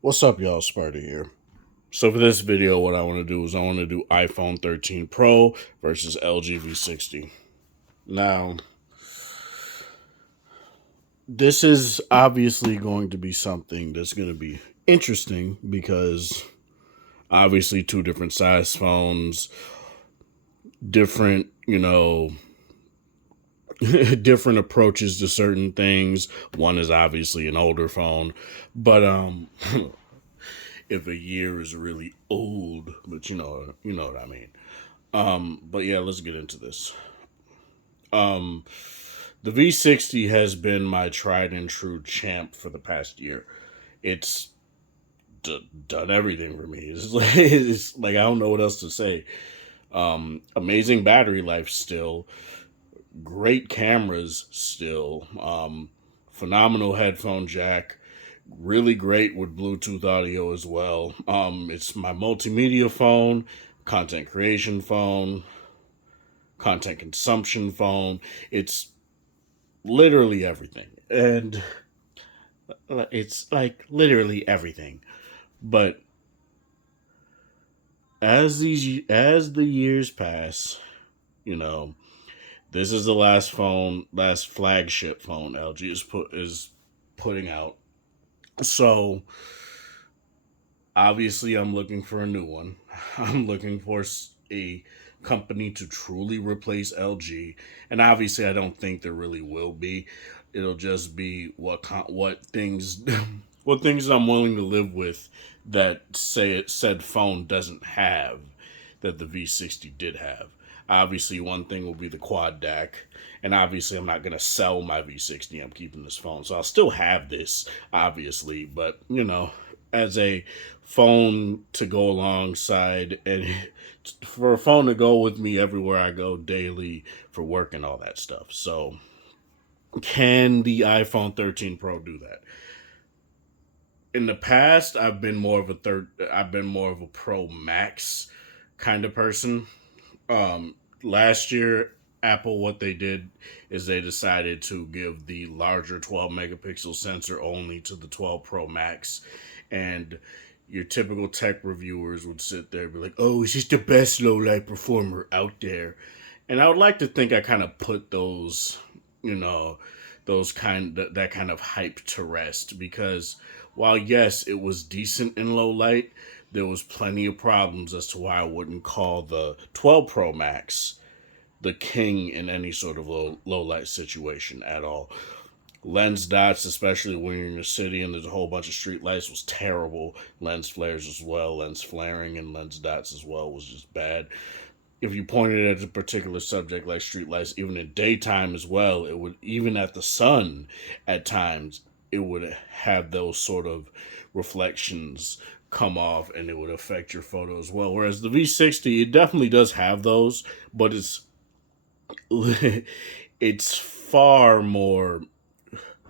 What's up, y'all? Sparta here. So for this video, what I want to do is I want to do iPhone 13 Pro versus LG V60. Now, this is obviously going to be something that's going to be interesting because obviously two different size phones, different, different approaches to certain things. One is obviously an older phone, but if a year is really old, but you know what I mean. But yeah, let's get into this. Um, the V60 has been my tried and true champ for the past year. It's done everything for me. It's like I don't know what else to say. Amazing battery life still, great cameras still, phenomenal headphone jack, really great with Bluetooth audio as well. It's my multimedia phone, content creation phone, content consumption phone. It's literally everything. And it's like literally everything. But as the years pass, you know, this is the last flagship phone LG is putting out. So obviously I'm looking for a new one. I'm looking for a company to truly replace LG, and obviously I don't think there really will be. It'll just be what things what things I'm willing to live with that said phone doesn't have that the V60 did have. Obviously, one thing will be the quad DAC, and obviously, I'm not gonna sell my V60. I'm keeping this phone, so I'll still have this, obviously. But as a phone to go alongside, and for a phone to go with me everywhere I go daily for work and all that stuff. So, can the iPhone 13 Pro do that? In the past, I've been more of a Pro Max kind of person. Last year, Apple, what they did is they decided to give the larger 12 megapixel sensor only to the 12 Pro Max, and your typical tech reviewers would sit there and be like, "Oh, it's just the best low light performer out there," and I would like to think I kind of put you know, that kind of hype to rest, because while yes, it was decent in low light, there was plenty of problems as to why I wouldn't call the 12 Pro Max the king in any sort of low light situation at all. Lens dots, especially when you're in a city and there's a whole bunch of street lights, was terrible. Lens flares as well, lens flaring and lens dots as well was just bad. If you pointed at a particular subject like street lights, even in daytime as well, it would, even at the sun at times, it would have those sort of reflections come off, and it would affect your photo as well. Whereas the V60, it definitely does have those, but it's far more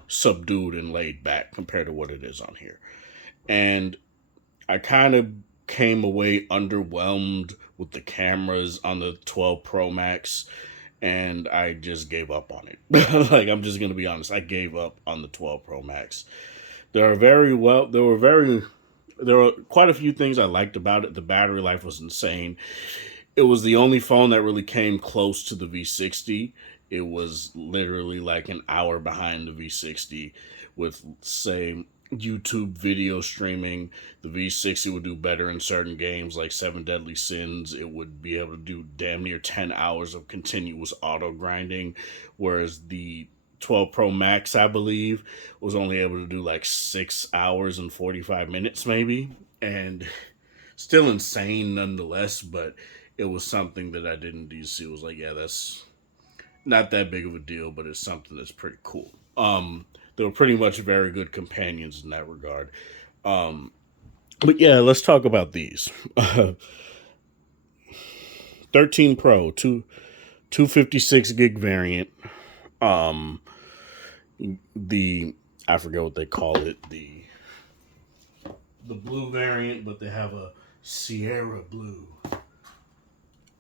subdued and laid back compared to what it is on here. And I kind of came away underwhelmed with the cameras on the 12 Pro Max, and I just gave up on it. Like, I'm just going to be honest, I gave up on the 12 Pro Max. There were quite a few things I liked about it. The battery life was insane. It was the only phone that really came close to the V60. It was literally like an hour behind the V60 with, say, YouTube video streaming. The V60 would do better in certain games like Seven Deadly Sins. It would be able to do damn near 10 hours of continuous auto grinding, whereas the 12 Pro Max, I believe, was only able to do like 6 hours and 45 minutes, maybe. And still insane nonetheless, but it was something that I didn't see. It was like, yeah, that's not that big of a deal, but it's something that's pretty cool. They were pretty much very good companions in that regard. Um, but yeah, let's talk about these. 13 Pro, 256 gig variant. Um, the I forget what they call it, the blue variant, but they have a Sierra blue.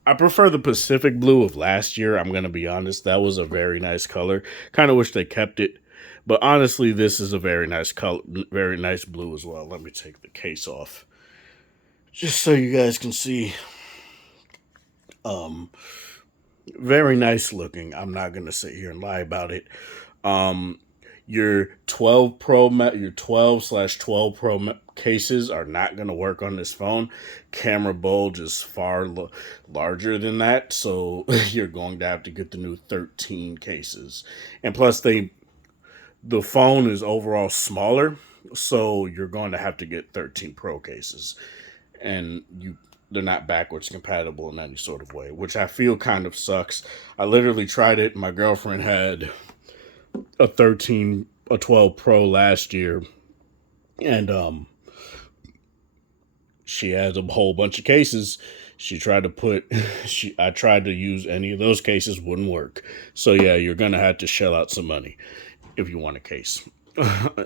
I prefer the Pacific blue of last year. I'm gonna be honest; that was a very nice color. Kind of wish they kept it, But honestly, this is a very nice color, very nice blue as well. Let me take the case off just so you guys can see. Um, Very nice looking. I'm not gonna sit here and lie about it. Um, your 12 Pro, your 12/12 Pro cases are not gonna work on this phone. Camera bulge is far larger than that, so you're going to have to get the new 13 cases. And plus, the phone is overall smaller, so you're going to have to get 13 Pro cases, and they're not backwards compatible in any sort of way, which I feel kind of sucks. I literally tried it. My girlfriend had a 12 Pro last year, and she has a whole bunch of cases. She tried to put I tried to use any of those cases, wouldn't work. So yeah, you're gonna have to shell out some money if you want a case.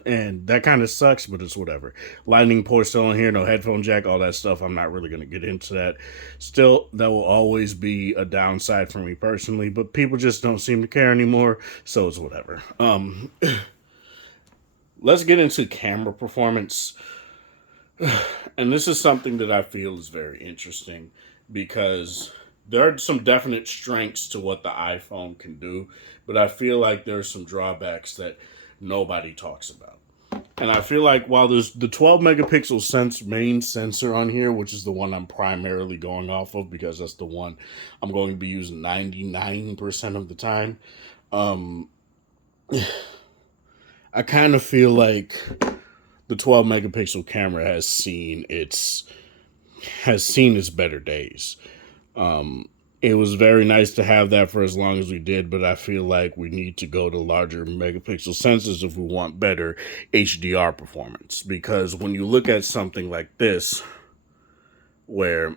And that kind of sucks, but it's whatever. Lightning port still in here, no headphone jack, all that stuff. I'm not really going to get into that. Still, that will always be a downside for me personally, but people just don't seem to care anymore, so it's whatever. Let's get into camera performance. And this is something that I feel is very interesting because there are some definite strengths to what the iPhone can do, but I feel like there's some drawbacks that nobody talks about. And I feel like while there's the 12 megapixel main sensor on here, which is the one I'm primarily going off of because that's the one I'm going to be using 99% of the time, um, I kind of feel like the 12 megapixel camera has seen its better days. It was very nice to have that for as long as we did, but I feel like we need to go to larger megapixel sensors if we want better HDR performance. Because when you look at something like this, where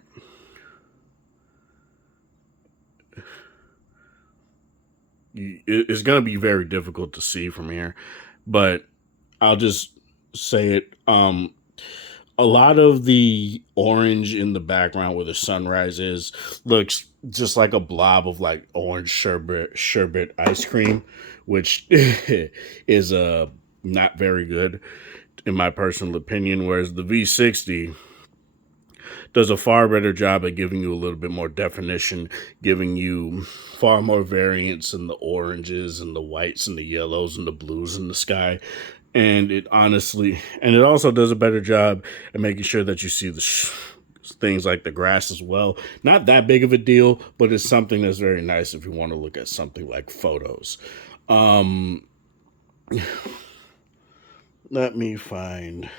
it's going to be very difficult to see from here, but I'll just say it. A lot of the orange in the background where the sunrise is looks just like a blob of like orange sherbet ice cream, which is not very good in my personal opinion. Whereas the V60 does a far better job at giving you a little bit more definition, giving you far more variance in the oranges and the whites and the yellows and the blues in the sky. And it also does a better job at making sure that you see the things like the grass as well. Not that big of a deal, but it's something that's very nice if you want to look at something like photos. Let me find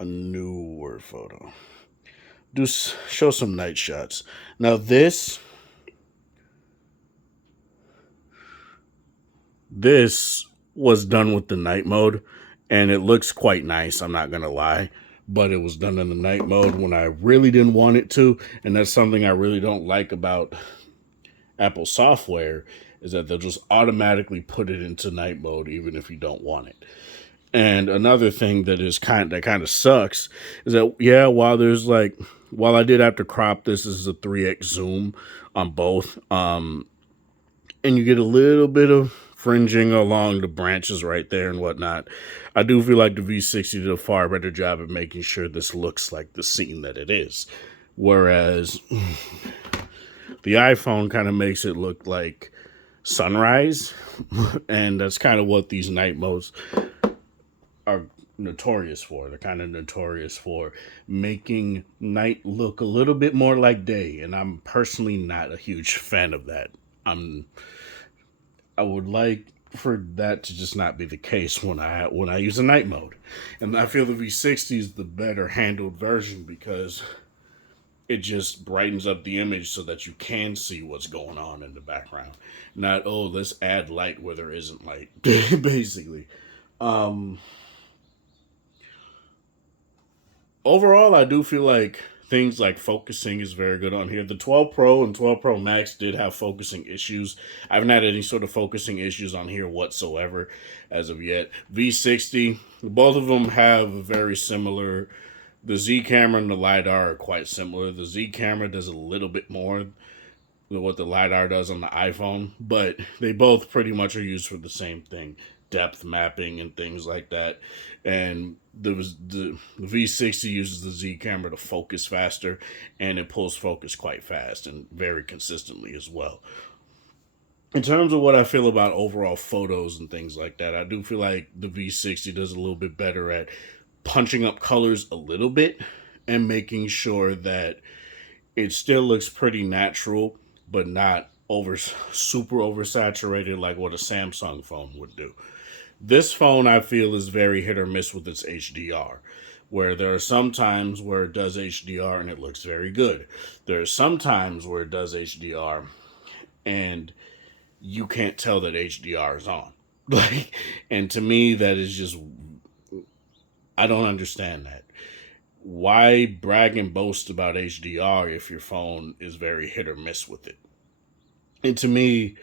a newer photo. Show some night shots. Now this was done with the night mode, and it looks quite nice, I'm not gonna lie, but it was done in the night mode when I really didn't want it to, and that's something I really don't like about Apple software, is that they'll just automatically put it into night mode even if you don't want it. And another thing that kind of sucks is that while I did have to crop this as a 3x zoom on both, and you get a little bit of fringing along the branches right there and whatnot, I do feel like the V60 did a far better job of making sure this looks like the scene that it is. Whereas the iPhone kind of makes it look like sunrise, and that's kind of what these night modes are notorious for. They're kind of notorious for making night look a little bit more like day, and I'm personally not a huge fan of that. I would like for that to just not be the case when I use a night mode, and I feel the V60 is the better handled version because it just brightens up the image so that you can see what's going on in the background. Not, oh, let's add light where there isn't light, basically. Overall, I do feel like things like focusing is very good on here. The 12 Pro and 12 Pro Max did have focusing issues. I haven't had any sort of focusing issues on here whatsoever as of yet. V60, both of them have very similar. The Z camera and the LiDAR are quite similar. The Z camera does a little bit more what the LiDAR does on the iPhone, but they both pretty much are used for the same thing, depth mapping and things like that. And the V60 uses the Z camera to focus faster, and it pulls focus quite fast and very consistently as well. In terms of what I feel about overall photos and things like that, I do feel like the V60 does a little bit better at punching up colors a little bit and making sure that it still looks pretty natural, but not super oversaturated like what a Samsung phone would do. This phone I feel is very hit or miss with its HDR. Where there are some times where it does HDR and it looks very good. There are some times where it does HDR and you can't tell that HDR is on. Like, and to me, that is just, I don't understand that. Why brag and boast about HDR if your phone is very hit or miss with it? And to me,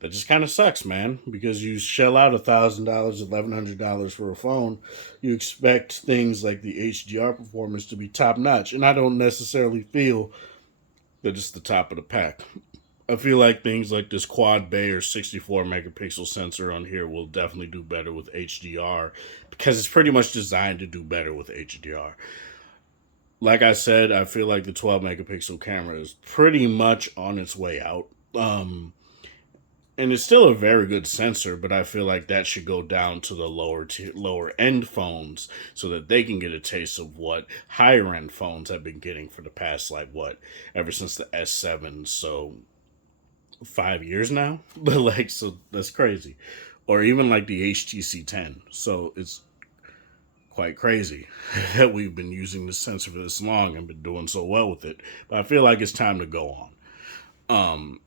that just kind of sucks, man. Because you shell out $1,000, $1,100 for a phone, you expect things like the HDR performance to be top notch, and I don't necessarily feel that it's the top of the pack. I feel like things like this quad bay or 64 megapixel sensor on here will definitely do better with HDR because it's pretty much designed to do better with HDR. Like I said, I feel like the 12 megapixel camera is pretty much on its way out. And it's still a very good sensor, but I feel like that should go down to the lower end phones so that they can get a taste of what higher end phones have been getting for the past like what ever since the S7. So 5 years now, but like so that's crazy, or even like the HTC 10. So it's quite crazy that we've been using this sensor for this long and been doing so well with it. But I feel like it's time to go on. Um,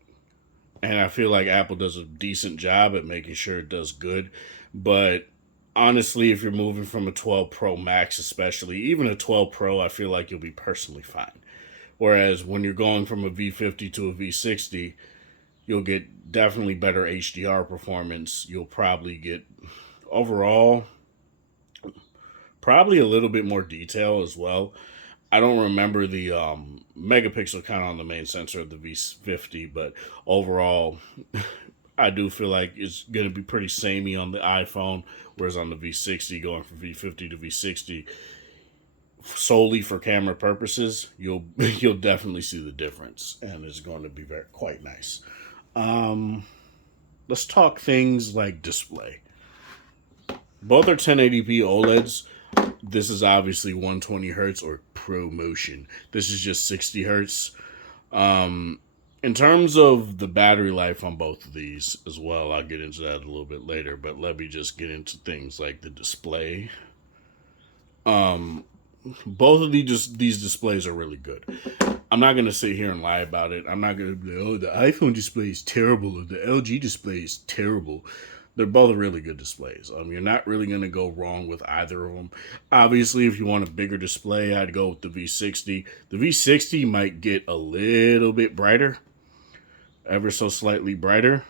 and I feel like Apple does a decent job at making sure it does good. But honestly, if you're moving from a 12 Pro Max, especially even a 12 Pro, I feel like you'll be personally fine. Whereas when you're going from a V50 to a V60, you'll get definitely better HDR performance. You'll probably get overall probably a little bit more detail as well. I don't remember the megapixel count on the main sensor of the V50, but overall, I do feel like it's going to be pretty samey on the iPhone, whereas on the V60, going from V50 to V60, solely for camera purposes, you'll definitely see the difference, and it's going to be very quite nice. Um, let's talk things like display. Both are 1080p OLEDs. This is obviously 120 hertz or Pro Motion. This is just 60 hertz. In terms of the battery life on both of these as well, I'll get into that a little bit later. But let me just get into things like the display. Um, Both of these displays are really good. I'm not gonna sit here and lie about it. I'm not gonna be like, oh, the iPhone display is terrible or the LG display is terrible. They're both really good displays. You're not really gonna go wrong with either of them. Obviously, if you want a bigger display, I'd go with the V60. The V60 might get a little bit brighter, ever so slightly brighter,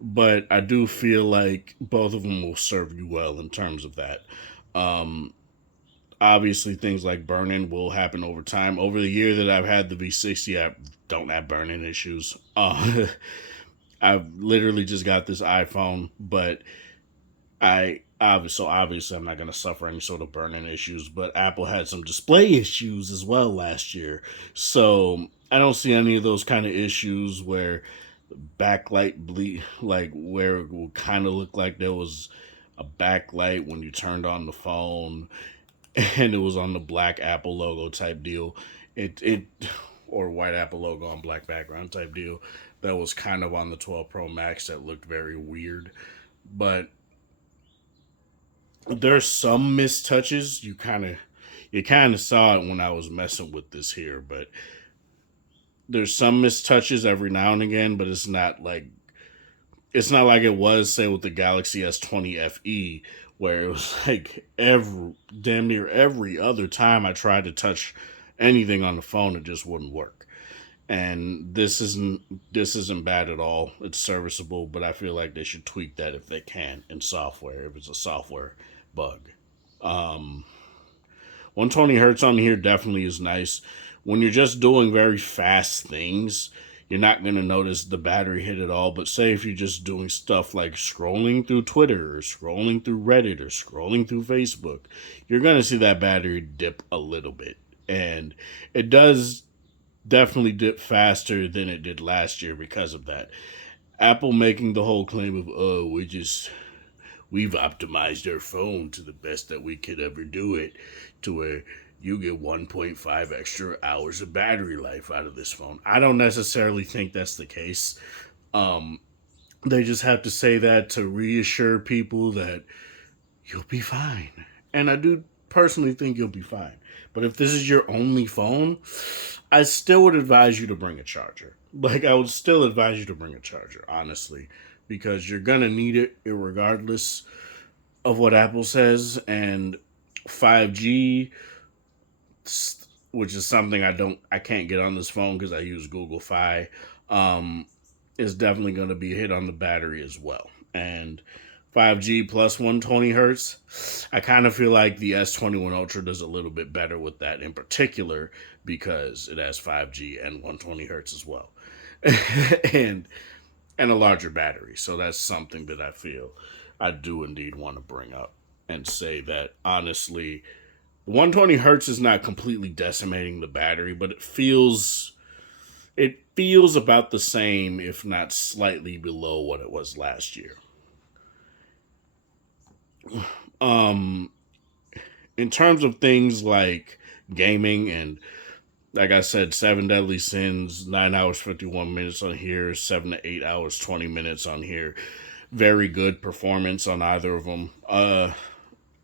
but I do feel like both of them will serve you well in terms of that. Um, Obviously, things like burn-in will happen over time. Over the year that I've had the V60, I don't have burn-in issues. I've literally just got this iPhone, but obviously I'm not going to suffer any sort of burn-in issues. But Apple had some display issues as well last year, so I don't see any of those kind of issues where backlight bleed, like where it will kind of look like there was a backlight when you turned on the phone and it was on the black Apple logo type deal. It or white Apple logo on black background type deal that was kind of on the 12 Pro Max that looked very weird. But there's some mistouches. You kind of saw it when I was messing with this here, but there's some mistouches every now and again, but it's not like it was, say, with the Galaxy S20 FE, where it was like every damn near every other time I tried to touch anything on the phone, it just wouldn't work. And this isn't bad at all. It's serviceable, but I feel like they should tweak that if they can in software, if it's a software bug. Um, 120 hertz on here definitely is nice. when you're just doing very fast things, you're not going to notice the battery hit at all. But say if you're just doing stuff like scrolling through Twitter or scrolling through Reddit or scrolling through Facebook, you're going to see that battery dip a little bit. And it does definitely dip faster than it did last year because of that. Apple making the whole claim of, oh, we've optimized our phone to the best that we could ever do it, to where you get 1.5 extra hours of battery life out of this phone. I don't necessarily think that's the case. Um, they just have to say that to reassure people that you'll be fine. And I do personally think you'll be fine. But if this is your only phone, I still would advise you to bring a charger. Like, I would still advise you to bring a charger, honestly, because you're going to need it regardless of what Apple says. And 5G, which is something I can't get on this phone because I use Google Fi, um, is definitely going to be a hit on the battery as well. And 5G plus 120 hertz, I kind of feel like the S21 Ultra does a little bit better with that in particular because it has 5G and 120 hertz as well. and and a larger battery. So that's something that I feel I do indeed want to bring up and say that honestly, 120 hertz is not completely decimating the battery, but it feels about the same, if not slightly below what it was last year. Um, in terms of things like gaming and like I said, Seven Deadly Sins, 9 hours 51 minutes on here, 7 to 8 hours 20 minutes on here. Very good performance on either of them. I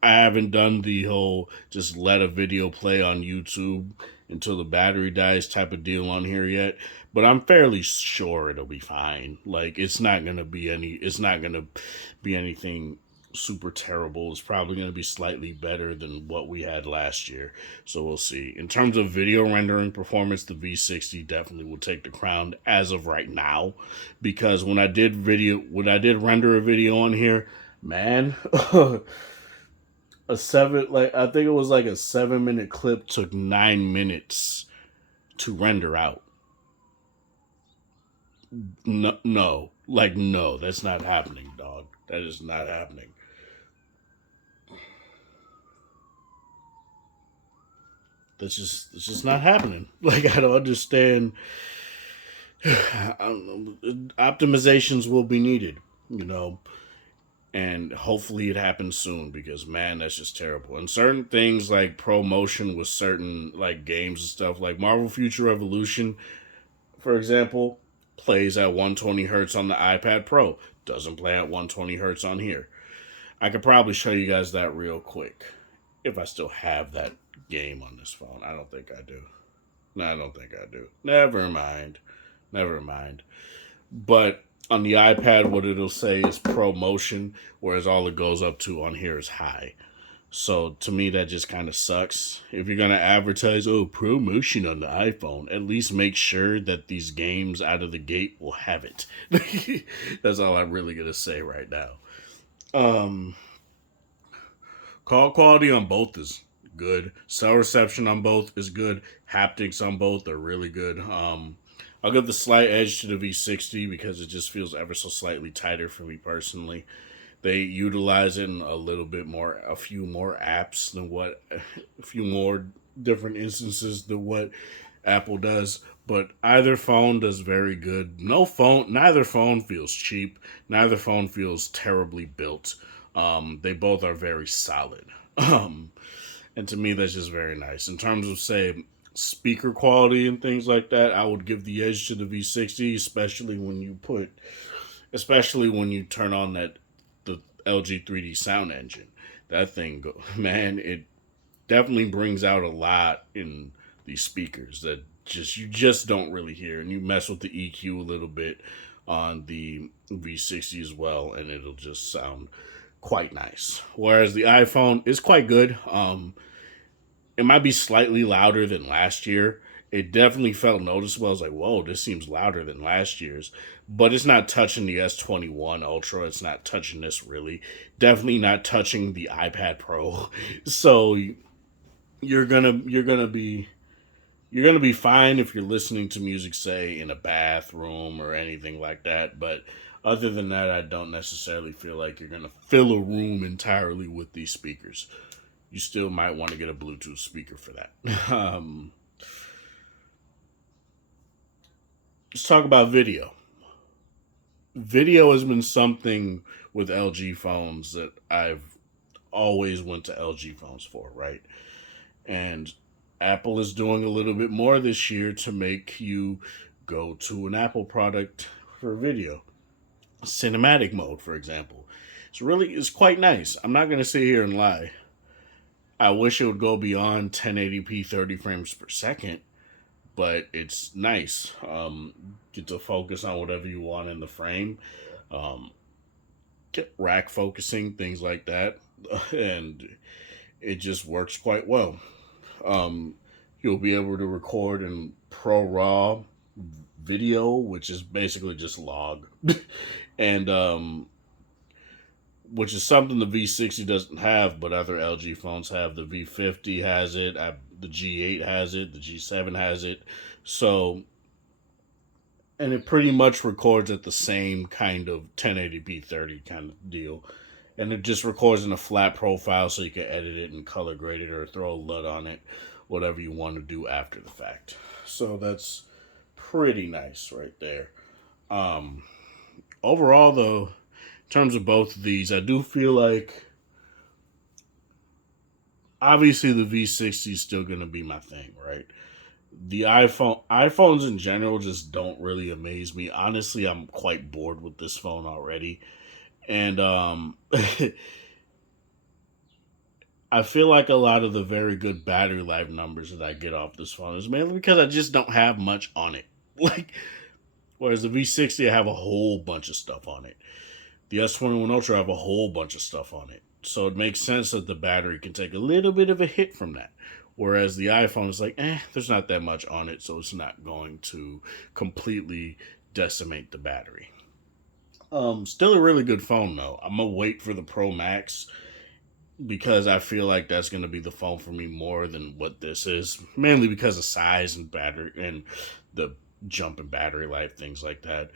haven't done the whole just let a video play on YouTube until the battery dies type of deal on here yet, but I'm fairly sure it'll be fine. Like it's not gonna be anything super terrible. It's probably gonna be slightly better than what we had last year. So we'll see. In terms of video rendering performance, the V60 definitely will take the crown as of right now, because when I did render a video on here, man, I think it was like a 7 minute clip took 9 minutes to render out. No, no, like no, that's not happening, dog. That is not happening. That's just not happening. Like I don't understand. I don't know, optimizations will be needed, you know, and hopefully it happens soon because man, that's just terrible. And certain things like promotion with certain like games and stuff like Marvel Future Revolution, for example, plays at 120 hertz on the iPad Pro. Doesn't play at 120 hertz on here. I could probably show you guys that real quick if I still have that game on this phone. I don't think I do. No, I don't think I do. Never mind. Never mind. But on the iPad, what it'll say is ProMotion, whereas all it goes up to on here is high. So to me, that just kind of sucks. If you're gonna advertise, oh, ProMotion on the iPhone, at least make sure that these games out of the gate will have it. That's all I'm really gonna say right now. Um, Call quality on both is good. Cell reception on both is good. Haptics on both are really good. I'll give the slight edge to the V60 because it just feels ever so slightly tighter for me personally. They utilize it in a little bit more, a few more apps than what, a few more different instances than what Apple does. But either phone does very good. Neither phone feels cheap. Neither phone feels terribly built. They both are very solid. Um, and to me, that's just very nice. In terms of, say, speaker quality and things like that, I would give the edge to the V60, especially when you turn on the LG 3D sound engine. That thing, man, it definitely brings out a lot in these speakers that you just don't really hear. And you mess with the EQ a little bit on the V60 as well, and it'll just sound quite nice. Whereas the iPhone is quite good. It might be slightly louder than last year. It definitely felt noticeable. I was like, whoa, this seems louder than last year's. But it's not touching the S21 Ultra. It's not touching this really. Definitely not touching the iPad Pro. So you're gonna be You're going to be fine if you're listening to music, say, in a bathroom or anything like that. But other than that, I don't necessarily feel like you're going to fill a room entirely with these speakers. You still might want to get a Bluetooth speaker for that. Let's talk about video. Video has been something with LG phones that I've always went to LG phones for, right? And Apple is doing a little bit more this year to make you go to an Apple product for video. Cinematic mode, for example. It's quite nice. I'm not gonna sit here and lie. I wish it would go beyond 1080p 30 frames per second, but it's nice. Get to focus on whatever you want in the frame. Um, get rack focusing, things like that, and it just works quite well. Um, you'll be able to record in Pro Raw video, which is basically just log, and which is something the V60 doesn't have, but other LG phones have. The V50 has it, the G8 has it, the G7 has it. So, and it pretty much records at the same kind of 1080p 30 kind of deal. And it just records in a flat profile so you can edit it and color grade it or throw a LUT on it, whatever you want to do after the fact. So that's pretty nice right there. Um, Overall, though, in terms of both of these, I do feel like obviously the V60 is still going to be my thing, right? The iPhones in general just don't really amaze me. Honestly, I'm quite bored with this phone already. And I feel like a lot of the very good battery life numbers that I get off this phone is mainly because I just don't have much on it. Like, whereas the V60, I have a whole bunch of stuff on it. The S21 Ultra, I have a whole bunch of stuff on it. So it makes sense that the battery can take a little bit of a hit from that. Whereas the iPhone is like, there's not that much on it, so it's not going to completely decimate the battery. Still a really good phone though. I'm gonna wait for the Pro Max because I feel like that's gonna be the phone for me more than what this is. Mainly because of size and battery and the jump in battery life, things like that.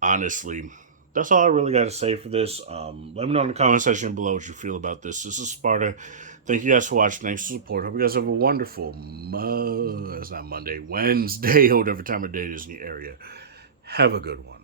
Honestly, that's all I really got to say for this. Let me know in the comment section below what you feel about this. This is Sparta. Thank you guys for watching. Thanks for support. Hope you guys have a wonderful that's not Monday, Wednesday, or whatever time of day it is in your area. Have a good one.